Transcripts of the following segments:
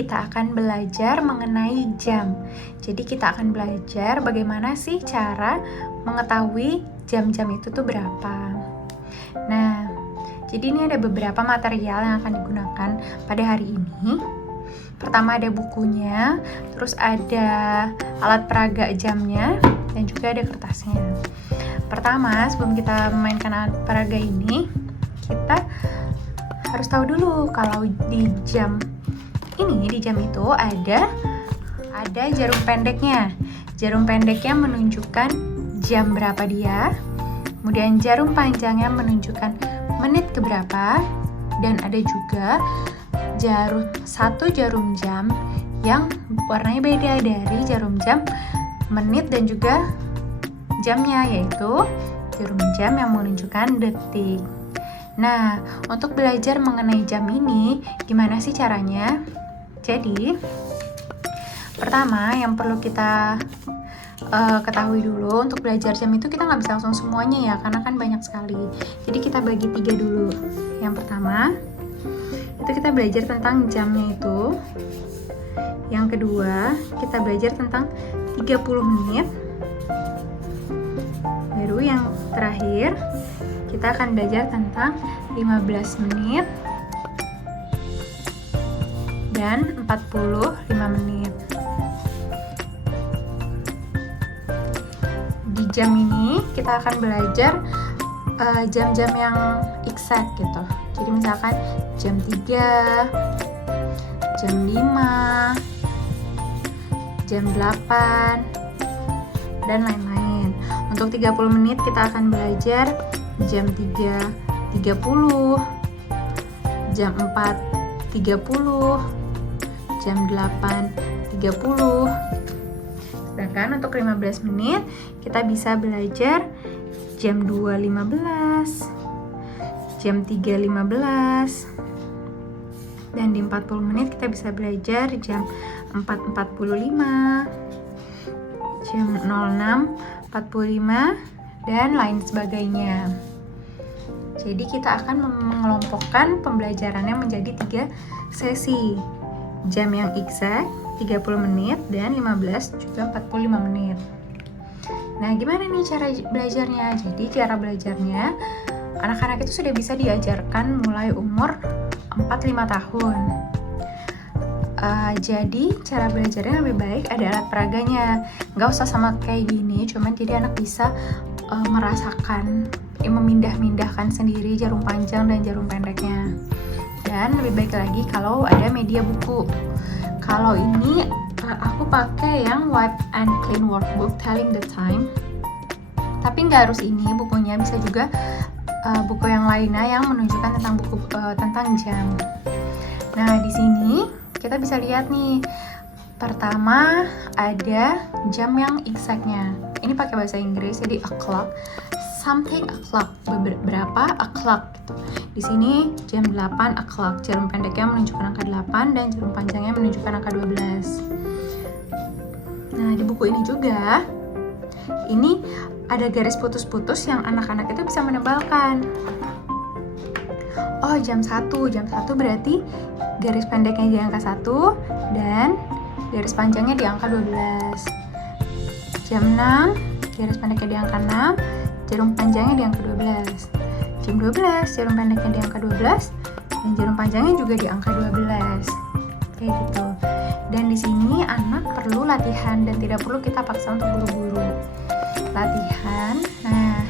kita akan belajar mengenai jam. Jadi kita akan belajar bagaimana sih cara mengetahui jam-jam itu tuh berapa. Nah, jadi ini ada beberapa material yang akan digunakan pada hari ini. Pertama ada bukunya, terus ada alat peraga jamnya, dan juga ada kertasnya. Pertama, sebelum kita memainkan alat peraga ini, kita harus tahu dulu kalau di jam itu ada jarum pendeknya. Jarum pendeknya menunjukkan jam berapa dia. Kemudian jarum panjangnya menunjukkan menit keberapa, dan ada juga satu jarum jam yang warnanya beda dari jarum jam menit dan juga jamnya, yaitu jarum jam yang menunjukkan detik. Nah, untuk belajar mengenai jam ini, gimana sih caranya? Jadi, pertama yang perlu kita ketahui dulu, untuk belajar jam itu kita nggak bisa langsung semuanya ya, karena kan banyak sekali. Jadi kita bagi 3 dulu. Yang pertama, itu kita belajar tentang jamnya itu. Yang kedua, kita belajar tentang 30 menit. Baru yang terakhir, kita akan belajar tentang 15 menit dan 45 menit. Di jam ini kita akan belajar jam-jam yang exact gitu. Jadi misalkan jam 3, jam 5, jam 8, dan lain-lain. Untuk 30 menit kita akan belajar jam 3.30, jam 4.30, jam 8.30. Sedangkan untuk 15 menit kita bisa belajar jam 2.15, jam 3.15, dan di 40 menit kita bisa belajar jam 4.45, jam 06.45, dan lain sebagainya. Jadi kita akan mengelompokkan pembelajarannya menjadi 3 sesi. Jam yang exact 30 menit dan 15 juga 45 menit. Nah, gimana nih cara belajarnya? Jadi cara belajarnya anak-anak itu sudah bisa diajarkan mulai umur 4-5 tahun. Jadi cara belajarnya lebih baik ada alat peraganya. Nggak usah sama kayak gini, cuman jadi anak bisa merasakan, memindah-mindahkan sendiri jarum panjang dan jarum pendeknya. Dan lebih baik lagi kalau ada media buku. Kalau ini aku pakai yang Wipe and Clean Workbook Telling the Time. Tapi nggak harus ini bukunya, bisa juga buku yang lainnya yang menunjukkan tentang jam. Nah, di sini kita bisa lihat nih. Pertama ada jam yang exactnya. Ini pakai bahasa Inggris, jadi o'clock. Something o'clock, berapa o'clock gitu. Di sini jam 8 o'clock, jarum pendeknya menunjukkan angka 8 dan jarum panjangnya menunjukkan angka 12. Nah, di buku ini juga ini ada garis putus-putus yang anak-anak itu bisa menebalkan. Oh, jam 1 berarti garis pendeknya di angka 1 dan garis panjangnya di angka 12. Jam 6, garis pendeknya di angka 6, jarum panjangnya di angka 12. Jam 12, jarum pendeknya di angka 12 dan jarum panjangnya juga di angka 12. Kayak gitu. Dan di sini anak perlu latihan dan tidak perlu kita paksa untuk buru-buru. Latihan. Nah,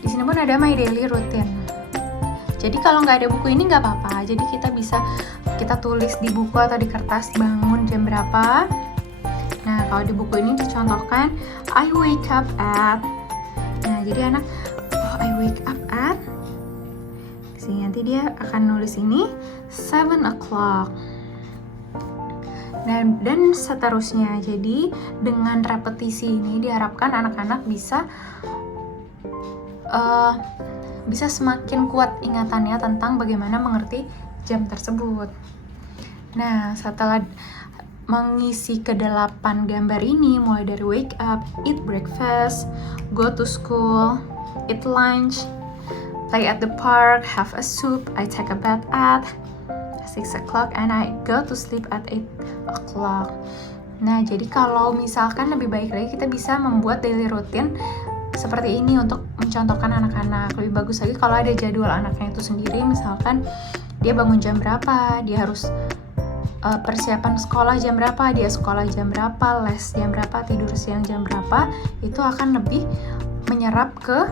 di sini pun ada my daily routine. Jadi kalau nggak ada buku ini nggak apa-apa. Jadi kita tulis di buku atau di kertas bangun jam berapa. Nah, kalau di buku ini dicontohkan I wake up at. Nah, jadi anak I wake up at. Nanti dia akan nulis ini 7 o'clock. Dan seterusnya. Jadi dengan repetisi ini diharapkan anak-anak bisa semakin kuat ingatannya tentang bagaimana mengerti jam tersebut. Nah, setelah mengisi ke-8 gambar ini, mulai dari wake up, eat breakfast, go to school, eat lunch, play at the park, have a soup, I take a bath at, 6 o'clock and I go to sleep at 8 o'clock. Nah, jadi kalau misalkan lebih baik lagi kita bisa membuat daily routine seperti ini untuk mencontohkan anak-anak. Lebih bagus lagi kalau ada jadwal anaknya itu sendiri, misalkan dia bangun jam berapa, dia harus persiapan sekolah jam berapa, dia sekolah jam berapa, les jam berapa, tidur siang jam berapa, itu akan lebih menyerap ke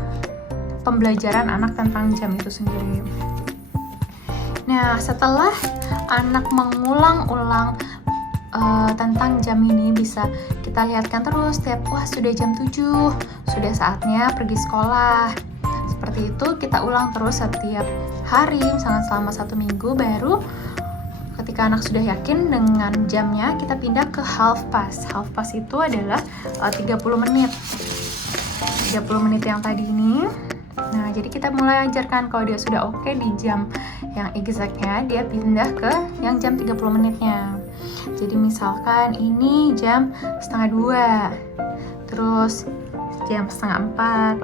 pembelajaran anak tentang jam itu sendiri. Nah, setelah anak mengulang-ulang tentang jam ini, bisa kita lihatkan terus setiap, wah sudah jam 7, sudah saatnya pergi sekolah. Seperti itu kita ulang terus setiap hari, misalnya selama 1 minggu, baru ketika anak sudah yakin dengan jamnya, kita pindah ke half past. Half past itu adalah 30 menit. 30 menit yang tadi ini. Nah, jadi kita mulai ajarkan kalau dia sudah oke di jam yang exactnya, dia pindah ke yang jam 30 menitnya. Jadi misalkan ini jam 1:30, terus jam 3:30,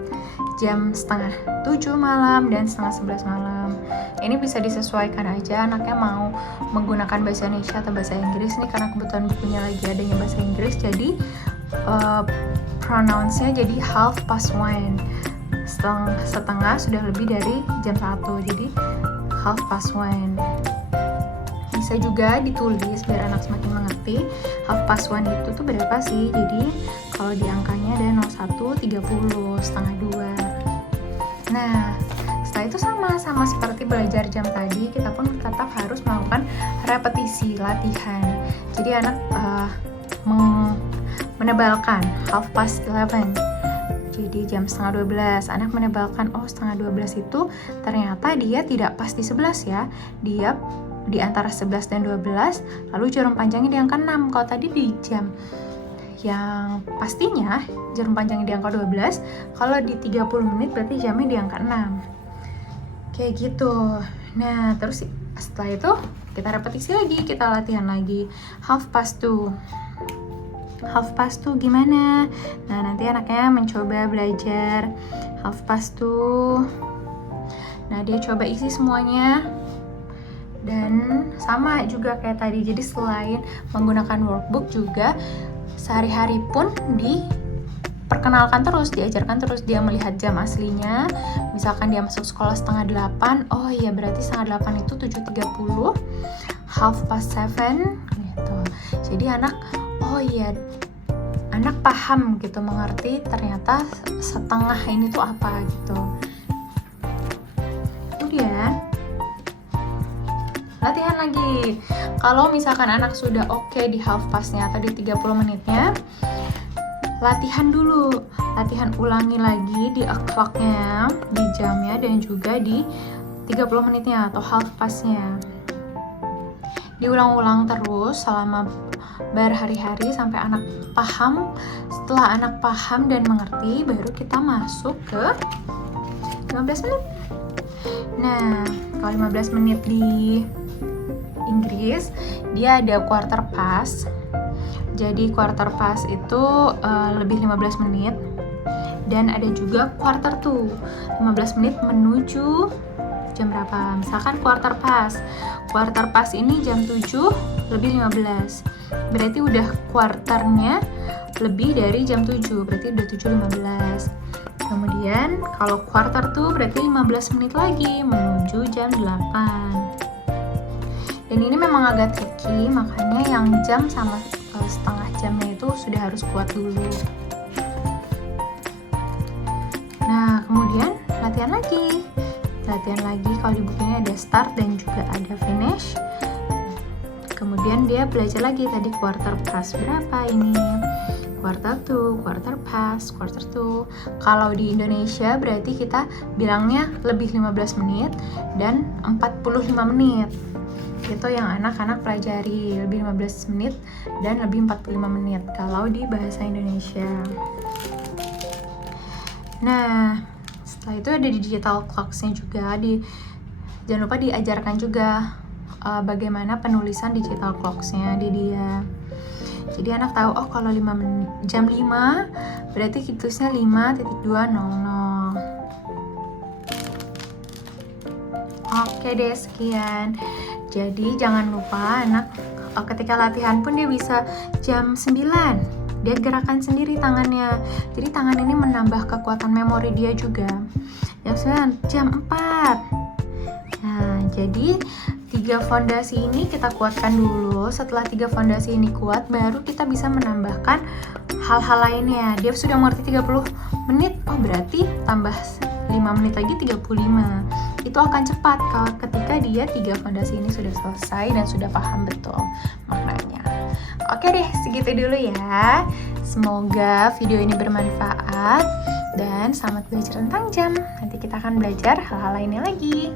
jam 6:30 malam, dan 10:30 malam. Ini bisa disesuaikan aja anaknya mau menggunakan bahasa Indonesia atau bahasa Inggris nih, karena kebetulan bukunya lagi adanya bahasa Inggris, jadi pronounce-nya jadi 1:30. Setengah sudah lebih dari jam 1, jadi 1:30. Bisa juga ditulis biar anak semakin mengerti 1:30 itu tuh berapa sih. Jadi kalau di angkanya ada 01, 30, 1:30. Nah, setelah itu sama seperti belajar jam tadi, kita pun tetap harus melakukan repetisi, latihan. Jadi anak menebalkan 11:30. Jadi jam 11:30, anak menebalkan, oh 11:30 itu ternyata dia tidak pas di 11 ya, dia di antara 11 dan 12, lalu jarum panjangnya di angka 6. Kalau tadi di jam yang pastinya jarum panjangnya di angka 12, kalau di 30 menit berarti jamnya di angka 6. Kayak gitu. Nah, terus setelah itu kita repetisi lagi, kita latihan lagi. 1:30. 1:30 gimana? Nah, nanti anaknya mencoba belajar 1:30. Nah, dia coba isi semuanya. Dan sama juga kayak tadi, jadi selain menggunakan workbook juga sehari-hari pun diperkenalkan terus, diajarkan terus, dia melihat jam aslinya. Misalkan dia masuk sekolah 7:30, oh iya berarti 7:30 itu 7:30, 7:30 gitu. Jadi anak, oh iya, anak paham gitu, mengerti ternyata setengah ini tuh apa gitu. Kemudian latihan lagi. Kalau misalkan anak sudah oke di half pastnya atau di 30 menitnya, latihan dulu. Latihan ulangi lagi di o'clock-nya, di jamnya, dan juga di 30 menitnya atau half pastnya. Diulang-ulang terus selama berhari-hari sampai anak paham. Setelah anak paham dan mengerti, baru kita masuk ke 15 menit. Nah, kalau 15 menit di Inggris, dia ada quarter past. Jadi quarter past itu lebih 15 menit. Dan ada juga quarter to, 15 menit menuju jam berapa. Misalkan quarter past. Quarter past ini jam 7 lebih 15. Berarti udah quarternya lebih dari jam 7. Berarti udah 7:15. Kemudian kalau quarter to berarti 15 menit lagi menuju jam 8. Dan ini memang agak tricky, makanya yang jam sama setengah jamnya itu sudah harus kuat dulu. Nah, kemudian latihan lagi. Kalau di bukunya ada start dan juga ada finish. Kemudian dia belajar lagi tadi quarter past berapa ini. Quarter to, quarter past, quarter to. Kalau di Indonesia berarti kita bilangnya lebih 15 menit dan 45 menit. Itu yang anak-anak pelajari, lebih 15 menit dan lebih 45 menit kalau di bahasa Indonesia. Nah, setelah itu ada di digital clocks-nya juga. Jangan lupa diajarkan juga bagaimana penulisan digital clocks-nya di dia. Jadi anak tahu, oh kalau jam 5 berarti tulisnya 5.200. Oke deh, sekian. Jadi jangan lupa anak ketika latihan pun dia bisa jam 9. Dia gerakan sendiri tangannya. Jadi tangan ini menambah kekuatan memori dia juga. Jam 9, jam 4. Nah, jadi 3 fondasi ini kita kuatkan dulu. Setelah 3 fondasi ini kuat, baru kita bisa menambahkan hal-hal lainnya. Dia sudah mengerti 30 menit, oh berarti tambah 5 menit lagi 35. Itu akan cepat kalau ketika dia 3 fondasi ini sudah selesai dan sudah paham betul maknanya. Oke deh, segitu dulu ya. Semoga video ini bermanfaat dan selamat belajar tentang jam. Nanti kita akan belajar hal-hal lainnya lagi.